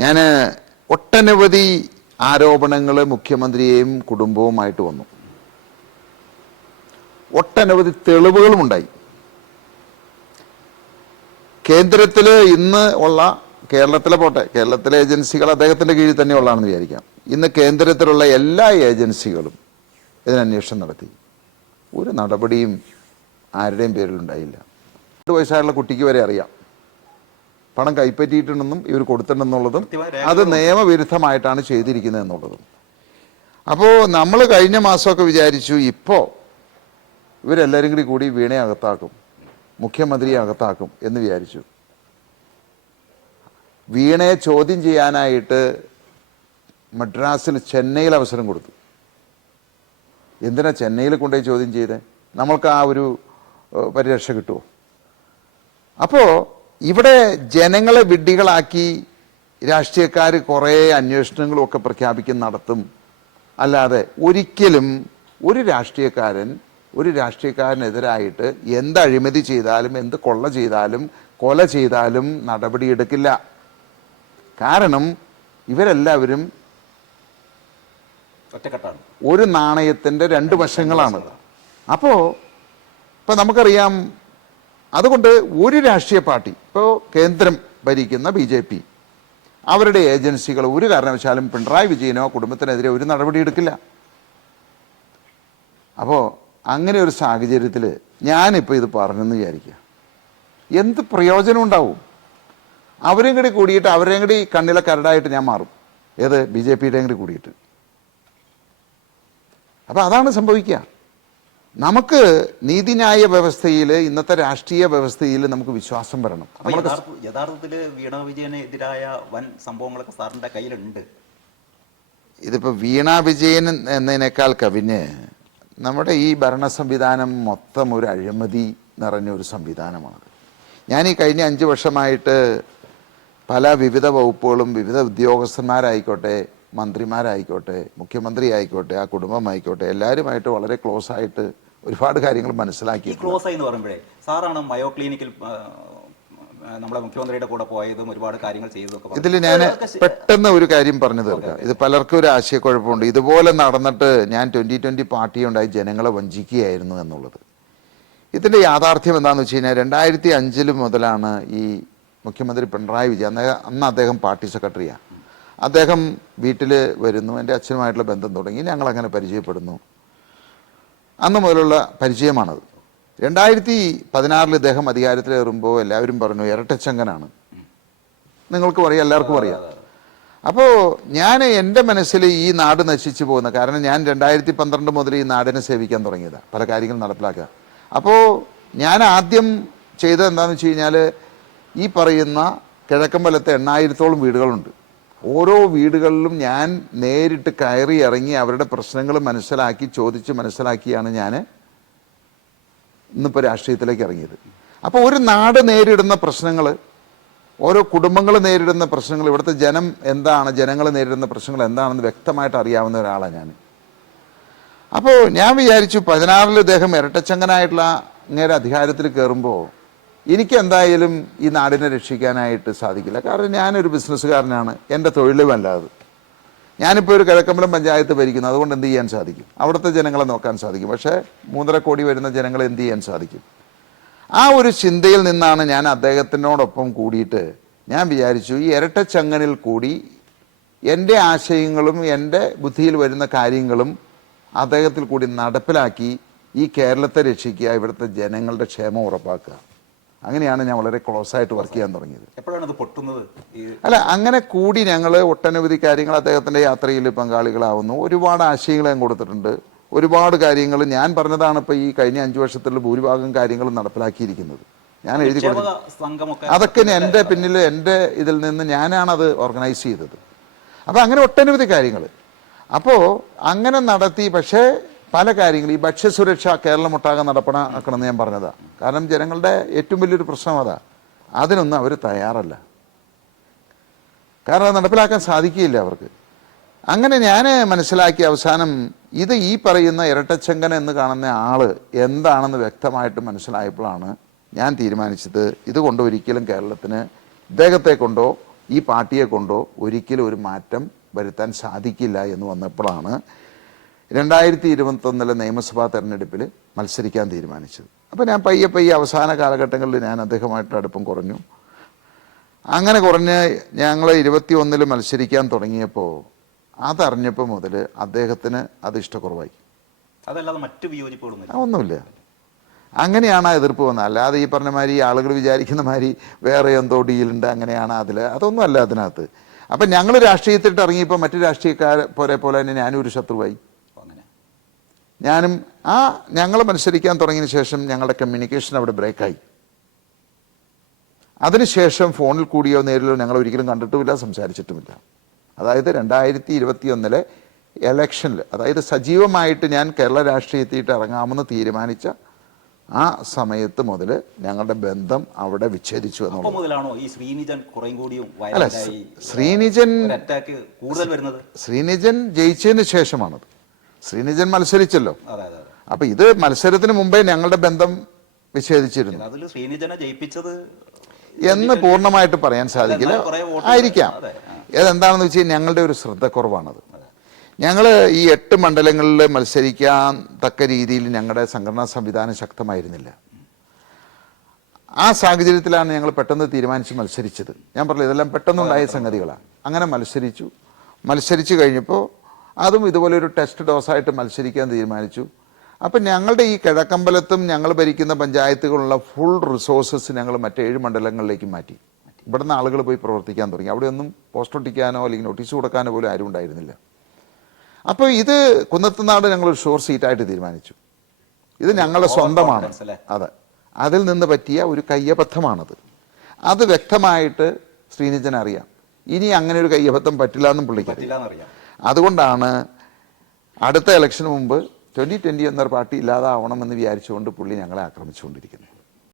ഞാൻ ഒട്ടനവധി ആരോപണങ്ങൾ മുഖ്യമന്ത്രിയെയും കുടുംബവുമായിട്ട് വന്നു. ഒട്ടനവധി തെളിവുകളും ഉണ്ടായി കേന്ദ്രത്തിൽ ഇന്ന് ഉള്ള കേരളത്തിലെ പോട്ടെ കേരളത്തിലെ ഏജൻസികൾ അദ്ദേഹത്തിന്റെ കീഴിൽ തന്നെ ഉള്ളതാണെന്ന് വിചാരിക്കാം. ഇന്ന് കേന്ദ്രത്തിലുള്ള എല്ലാ ഏജൻസികളും ഇതിന് അന്വേഷണം നടത്തി. ഒരു നടപടിയും ആരുടെയും പേരിലുണ്ടായില്ല. രണ്ട് വയസ്സായുള്ള കുട്ടിക്ക് വരെ അറിയാം. പണം കൈപ്പറ്റിയിട്ടുണ്ടെന്നും ഇവർ കൊടുത്തിട്ടുണ്ടെന്നുള്ളതും അത് നിയമവിരുദ്ധമായിട്ടാണ് ചെയ്തിരിക്കുന്നത് എന്നുള്ളതും. അപ്പോൾ നമ്മൾ കഴിഞ്ഞ മാസമൊക്കെ വിചാരിച്ചു ഇപ്പോൾ ഇവരെല്ലാവരും കൂടി കൂടി വീണയെ അകത്താക്കും മുഖ്യമന്ത്രിയെ അകത്താക്കും എന്ന് വിചാരിച്ചു. വീണയെ ചോദ്യം ചെയ്യാനായിട്ട് മദ്രാസിൽ ചെന്നൈയിൽ അവസരം കൊടുത്തു. എന്തിനാ ചെന്നൈയിൽ കൊണ്ടുപോയി ചോദ്യം ചെയ്തേ? നമ്മൾക്ക് ആ ഒരു പരിരക്ഷ കിട്ടുമോ അപ്പോൾ ഇവിടെ ജനങ്ങളെ വിഡ്ഢികളാക്കി രാഷ്ട്രീയക്കാർ കുറേ അന്വേഷണങ്ങളും ഒക്കെ പ്രഖ്യാപിക്കും നടത്തും. അല്ലാതെ ഒരിക്കലും ഒരു രാഷ്ട്രീയക്കാരൻ ഒരു രാഷ്ട്രീയക്കാരനെതിരായിട്ട് എന്ത് അഴിമതി ചെയ്താലും എന്ത് കൊള്ള ചെയ്താലും കൊല ചെയ്താലും നടപടിയെടുക്കില്ല കാരണം ഇവരെല്ലാവരും ഒറ്റക്കെട്ടാണ്. ഒരു നാണയത്തിന്റെ രണ്ട് വശങ്ങളാണ്. അപ്പോൾ ഇപ്പം നമുക്കറിയാം അതുകൊണ്ട് ഒരു രാഷ്ട്രീയ പാർട്ടി ഇപ്പോൾ കേന്ദ്രം ഭരിക്കുന്ന ബി ജെ പി അവരുടെ ഏജൻസികൾ ഒരു കാരണവശാലും പിണറായി വിജയനോ കുടുംബത്തിനെതിരെ ഒരു നടപടി എടുക്കില്ല. അപ്പോൾ അങ്ങനെ ഒരു സാഹചര്യത്തിൽ ഞാനിപ്പോൾ ഇത് പറഞ്ഞെന്ന് വിചാരിക്കുക. എന്ത് പ്രയോജനം ഉണ്ടാവും? അവരെയും കൂടി കൂടിയിട്ട് അവരെയും കൂടി കണ്ണിലെ കരടായിട്ട് ഞാൻ മാറും. ഏത്? ബി ജെ പിയുടെയും കൂടി കൂടിയിട്ട്. അപ്പോൾ അതാണ് സംഭവിക്കുക. നമുക്ക് നീതിന്യായ വ്യവസ്ഥയിൽ ഇന്നത്തെ രാഷ്ട്രീയ വ്യവസ്ഥയിൽ നമുക്ക് വിശ്വാസം വരണം. യഥാർത്ഥത്തിൽ വീണ വിജയനെതിരായ വൻ സംഭവങ്ങളൊക്കെ സാറിന്റെ കയ്യിലുണ്ട്. ഇതിപ്പോ വീണ വിജയൻ എന്നതിനേക്കാൾ കവിഞ്ഞ് നമ്മുടെ ഈ ഭരണ സംവിധാനം മൊത്തം ഒരു അഴിമതി നിറഞ്ഞ ഒരു സംവിധാനമാണ് ഞാൻ ഈ കഴിഞ്ഞ അഞ്ച് വർഷമായിട്ട് പല വിവിധ വകുപ്പുകളും വിവിധ ഉദ്യോഗസ്ഥന്മാരായിക്കോട്ടെ മന്ത്രിമാരായിക്കോട്ടെ മുഖ്യമന്ത്രി ആയിക്കോട്ടെ ആ കുടുംബമായിക്കോട്ടെ എല്ലാവരുമായിട്ട് വളരെ ക്ലോസ് ആയിട്ട് ഒരുപാട് കാര്യങ്ങൾ മനസ്സിലാക്കി ക്ലോസ് ആയി എന്ന് പറയുമ്പോഴേ സാറാണ് മയോ ക്ലിനിക്കിൽ നമ്മുടെ മുഖ്യമന്ത്രിയുടെ കൂടെ പോയതും ഒരുപാട് കാര്യങ്ങൾ ചെയ്തതൊക്കെ. ഇതിൽ ഞാൻ പെട്ടെന്ന് ഒരു കാര്യം പറഞ്ഞു തീർക്കാം. ഇത് പലർക്കും ഒരു ആശയക്കുഴപ്പമുണ്ട്. ഇതുപോലെ നടന്നിട്ട് ഞാൻ ട്വന്റി ട്വന്റി പാർട്ടി ഉണ്ടായി ജനങ്ങളെ വഞ്ചിക്കുകയായിരുന്നു എന്നുള്ളത്. ഇതിന്റെ യാഥാർത്ഥ്യം എന്താണെന്ന് വെച്ച് കഴിഞ്ഞാൽ രണ്ടായിരത്തി അഞ്ചിൽ മുതലാണ് ഈ മുഖ്യമന്ത്രി പിണറായി വിജയൻ അന്ന് അന്ന് അദ്ദേഹം പാർട്ടി സെക്രട്ടറിയാണ് അദ്ദേഹം വീട്ടിൽ വരുന്നു എന്റെ അച്ഛനുമായിട്ടുള്ള ബന്ധം തുടങ്ങി ഞങ്ങൾ അങ്ങനെ പരിചയപ്പെടുന്നു. അന്ന് മുതലുള്ള പരിചയമാണത്. രണ്ടായിരത്തി പതിനാറിൽ ഇദ്ദേഹം അധികാരത്തിലേറുമ്പോൾ എല്ലാവരും പറഞ്ഞു ഇരട്ടച്ചങ്കനാണ് നിങ്ങൾക്കും അറിയാം എല്ലാവർക്കും അറിയാം. അപ്പോൾ ഞാൻ എന്റെ മനസ്സിൽ ഈ നാട് നശിച്ചു പോകുന്ന കാരണം ഞാൻ രണ്ടായിരത്തി പന്ത്രണ്ട് മുതൽ ഈ നാടിനെ സേവിക്കാൻ തുടങ്ങിയതാണ് പല കാര്യങ്ങളും നടപ്പിലാക്കുക. അപ്പോൾ ഞാൻ ആദ്യം ചെയ്തത് എന്താണെന്ന് വെച്ച് കഴിഞ്ഞാൽ ഈ പറയുന്ന കിഴക്കമ്പലത്തെ എണ്ണായിരത്തോളം വീടുകളുണ്ട്. ഓരോ വീടുകളിലും ഞാൻ നേരിട്ട് കയറി ഇറങ്ങി അവരുടെ പ്രശ്നങ്ങൾ മനസ്സിലാക്കി ചോദിച്ച് മനസ്സിലാക്കിയാണ് ഞാൻ ഇന്നിപ്പോൾ രാഷ്ട്രീയത്തിലേക്ക് ഇറങ്ങിയത്. അപ്പോൾ ഒരു നാട് നേരിടുന്ന പ്രശ്നങ്ങൾ ഓരോ കുടുംബങ്ങൾ നേരിടുന്ന പ്രശ്നങ്ങൾ ഇവിടുത്തെ ജനം എന്താണ് ജനങ്ങൾ നേരിടുന്ന പ്രശ്നങ്ങൾ എന്താണെന്ന് വ്യക്തമായിട്ട് അറിയാവുന്ന ഒരാളാണ് ഞാൻ. അപ്പോൾ ഞാൻ വിചാരിച്ചു പതിനാറിൽ ഇദ്ദേഹം ഇരട്ടച്ചങ്കനായിട്ടുള്ള അങ്ങേരെ അധികാരത്തിൽ കയറുമ്പോൾ എനിക്ക് എന്തായാലും ഈ നാടിനെ രക്ഷിക്കാനായിട്ട് സാധിക്കില്ല. കാരണം ഞാനൊരു ബിസിനസ്സുകാരനാണ്. എന്റെ തൊഴിലുമല്ലാതെ ഞാനിപ്പോൾ ഒരു കിഴക്കമ്പലം പഞ്ചായത്ത് ഭരിക്കുന്നു. അതുകൊണ്ട് എന്ത് ചെയ്യാൻ സാധിക്കും? അവിടുത്തെ ജനങ്ങളെ നോക്കാൻ സാധിക്കും. പക്ഷേ മൂന്നര കോടി വരുന്ന ജനങ്ങളെ എന്ത് ചെയ്യാൻ സാധിക്കും? ആ ഒരു ചിന്തയിൽ നിന്നാണ് ഞാൻ അദ്ദേഹത്തിനോടൊപ്പം കൂടിയിട്ട് ഞാൻ വിചാരിച്ചു ഈ ഇരട്ടച്ചങ്ങനിൽ കൂടി എന്റെ ആശയങ്ങളും എന്റെ ബുദ്ധിയിൽ വരുന്ന കാര്യങ്ങളും അദ്ദേഹത്തിൽ കൂടി നടപ്പിലാക്കി ഈ കേരളത്തെ രക്ഷിക്കുക ഇവിടുത്തെ ജനങ്ങളുടെ ക്ഷേമം ഉറപ്പാക്കുക. അങ്ങനെയാണ് ഞാൻ വളരെ ക്ലോസ് ആയിട്ട് വർക്ക് ചെയ്യാൻ തുടങ്ങിയത്. എപ്പോഴാണ് അത് പൊട്ടുന്നത് അല്ല അങ്ങനെ കൂടി ഞങ്ങൾ ഒട്ടനവധി കാര്യങ്ങൾ അദ്ദേഹത്തിന്റെ യാത്രയിൽ പങ്കാളികളാവുന്നു. ഒരുപാട് ആശയങ്ങൾ ഞാൻ കൊടുത്തിട്ടുണ്ട്. ഒരുപാട് കാര്യങ്ങൾ ഞാൻ പറഞ്ഞതാണ് ഇപ്പോൾ ഈ കഴിഞ്ഞ അഞ്ച് വർഷത്തിൽ ഭൂരിഭാഗം കാര്യങ്ങളും നടപ്പിലാക്കിയിരിക്കുന്നത്. ഞാൻ എഴുതി കൊടുത്തു അതൊക്കെ എന്റെ പിന്നിൽ എന്റെ ഇതിൽ നിന്ന് ഞാനാണ് അത് ഓർഗനൈസ് ചെയ്തത്. അപ്പോൾ അങ്ങനെ ഒട്ടനവധി കാര്യങ്ങൾ അപ്പോൾ അങ്ങനെ നടത്തി പക്ഷേ പല കാര്യങ്ങളും ഈ ഭക്ഷ്യസുരക്ഷ കേരളം ഒട്ടാകെ നടപ്പണമാക്കണമെന്ന് ഞാൻ പറഞ്ഞതാണ് കാരണം ജനങ്ങളുടെ ഏറ്റവും വലിയൊരു പ്രശ്നം അതാ. അതിനൊന്നും അവർ തയ്യാറല്ല. കാരണം നടപ്പിലാക്കാൻ സാധിക്കുകയില്ല അവർക്ക്. അങ്ങനെ ഞാൻ മനസ്സിലാക്കിയ അവസാനം ഇത് ഈ പറയുന്ന ഇരട്ടച്ചങ്കൻ എന്ന് കാണുന്ന ആൾ എന്താണെന്ന് വ്യക്തമായിട്ട് മനസ്സിലായപ്പോഴാണ് ഞാൻ തീരുമാനിച്ചത് ഇത് കൊണ്ട് ഒരിക്കലും കേരളത്തിന് ഇദ്ദേഹത്തെ കൊണ്ടോ ഈ പാർട്ടിയെ കൊണ്ടോ ഒരിക്കലും ഒരു മാറ്റം വരുത്താൻ സാധിക്കില്ല എന്ന് വന്നപ്പോഴാണ് രണ്ടായിരത്തി ഇരുപത്തൊന്നിലെ നിയമസഭാ തെരഞ്ഞെടുപ്പിൽ മത്സരിക്കാൻ തീരുമാനിച്ചത്. അപ്പോൾ ഞാൻ പയ്യെ പയ്യെ അവസാന കാലഘട്ടങ്ങളിൽ ഞാൻ അദ്ദേഹമായിട്ട് അടുപ്പം കുറഞ്ഞു. അങ്ങനെ കുറഞ്ഞ് ഞങ്ങൾ ഇരുപത്തി ഒന്നിൽ മത്സരിക്കാൻ തുടങ്ങിയപ്പോൾ അതറിഞ്ഞപ്പോൾ മുതൽ അദ്ദേഹത്തിന് അത് ഇഷ്ടക്കുറവായി. അതല്ലാതെ മറ്റു വിയോജിപ്പുകളൊന്നും ഒന്നുമില്ല. അങ്ങനെയാണ് ആ എതിർപ്പ് വന്നത്. അല്ലാതെ ഈ പറഞ്ഞ മാതിരി ആളുകൾ വിചാരിക്കുന്ന മാതിരി വേറെ എന്തോ ഡീലുണ്ട് അങ്ങനെയാണ് അതിൽ അതൊന്നും അല്ല അതിനകത്ത്. അപ്പം ഞങ്ങൾ രാഷ്ട്രീയത്തിലിട്ട് ഇറങ്ങിയപ്പോൾ മറ്റു രാഷ്ട്രീയക്കാരെ പോലെ പോലെ തന്നെ ഞാനും ഒരു ശത്രുവായി. ഞാനും ആ ഞങ്ങൾ മത്സരിക്കാൻ തുടങ്ങിയതിന് ശേഷം ഞങ്ങളുടെ കമ്മ്യൂണിക്കേഷൻ അവിടെ ബ്രേക്കായി അതിനുശേഷം ഫോണിൽ കൂടിയോ നേരിലോ ഞങ്ങൾ ഒരിക്കലും കണ്ടിട്ടുമില്ല സംസാരിച്ചിട്ടുമില്ല. അതായത് രണ്ടായിരത്തി ഇരുപത്തി ഒന്നിലെ എലക്ഷനിൽ അതായത് സജീവമായിട്ട് ഞാൻ കേരള രാഷ്ട്രീയത്തിയിട്ട് ഇറങ്ങാമെന്ന് തീരുമാനിച്ച ആ സമയത്ത് മുതൽ ഞങ്ങളുടെ ബന്ധം അവിടെ വിച്ഛേദിച്ചു എന്നുള്ളത്. അല്ല ശ്രീനിജൻ ശ്രീനിജൻ ജയിച്ചതിന് ശേഷമാണത്. ശ്രീനിജൻ മത്സരിച്ചല്ലോ. അപ്പൊ ഇത് മത്സരത്തിന് മുമ്പേ ഞങ്ങളുടെ ബന്ധം വിച്ഛേദിച്ചിരുന്നു. അതിൽ ശ്രീനിജനെ ജയിപ്പിച്ചത് എന്ന് പൂർണമായിട്ട് പറയാൻ സാധിക്കില്ല. ആയിരിക്കാം. അതെന്താണെന്ന് വെച്ച് കഴിഞ്ഞാൽ ഞങ്ങളുടെ ഒരു ശ്രദ്ധക്കുറവാണത് ഞങ്ങൾ ഈ എട്ട് മണ്ഡലങ്ങളിൽ മത്സരിക്കാൻ തക്ക രീതിയിൽ ഞങ്ങളുടെ സംഘടനാ സംവിധാനം ശക്തമായിരുന്നില്ല. ആ സാഹചര്യത്തിലാണ് ഞങ്ങൾ പെട്ടെന്ന് തീരുമാനിച്ച് മത്സരിച്ചത്. ഞാൻ പറഞ്ഞു ഇതെല്ലാം പെട്ടെന്നുണ്ടായ സംഗതികളാണ് അങ്ങനെ മത്സരിച്ചു. മത്സരിച്ചു കഴിഞ്ഞപ്പോൾ അതും ഇതുപോലെ ഒരു ടെസ്റ്റ് ഡോസായിട്ട് മത്സരിക്കാൻ തീരുമാനിച്ചു. അപ്പം ഞങ്ങളുടെ ഈ കിഴക്കമ്പലത്തും ഞങ്ങൾ ഭരിക്കുന്ന പഞ്ചായത്തുകളുള്ള ഫുൾ റിസോഴ്സസ് ഞങ്ങൾ മറ്റേഴ് മണ്ഡലങ്ങളിലേക്ക് മാറ്റി. ഇവിടുന്ന് ആളുകൾ പോയി പ്രവർത്തിക്കാൻ തുടങ്ങി. അവിടെയൊന്നും പോസ്റ്റ് ഒട്ടിക്കാനോ അല്ലെങ്കിൽ നോട്ടീസ് കൊടുക്കാനോ പോലും ആരും ഉണ്ടായിരുന്നില്ല. അപ്പോൾ ഇത് കുന്നത്തുനാട് ഞങ്ങളൊരു ഷോർ സീറ്റായിട്ട് തീരുമാനിച്ചു. ഇത് ഞങ്ങളുടെ സ്വന്തമാണ്. അതെ. അതിൽ നിന്ന് പറ്റിയ ഒരു കയ്യബദ്ധമാണത്. അത് വ്യക്തമായിട്ട് ശ്രീനിജൻ അറിയാം ഇനി അങ്ങനെ ഒരു കയ്യബദ്ധം പറ്റില്ല എന്നും പുള്ളിക്കറിയാം അതുകൊണ്ടാണ് അടുത്ത ഇലക്ഷന് മുമ്പ് ട്വന്റി ട്വന്റി എന്നൊരു പാർട്ടി ഇല്ലാതാവണമെന്ന് വിചാരിച്ചുകൊണ്ട് പുള്ളി ഞങ്ങളെ ആക്രമിച്ചുകൊണ്ടിരിക്കുന്നത്.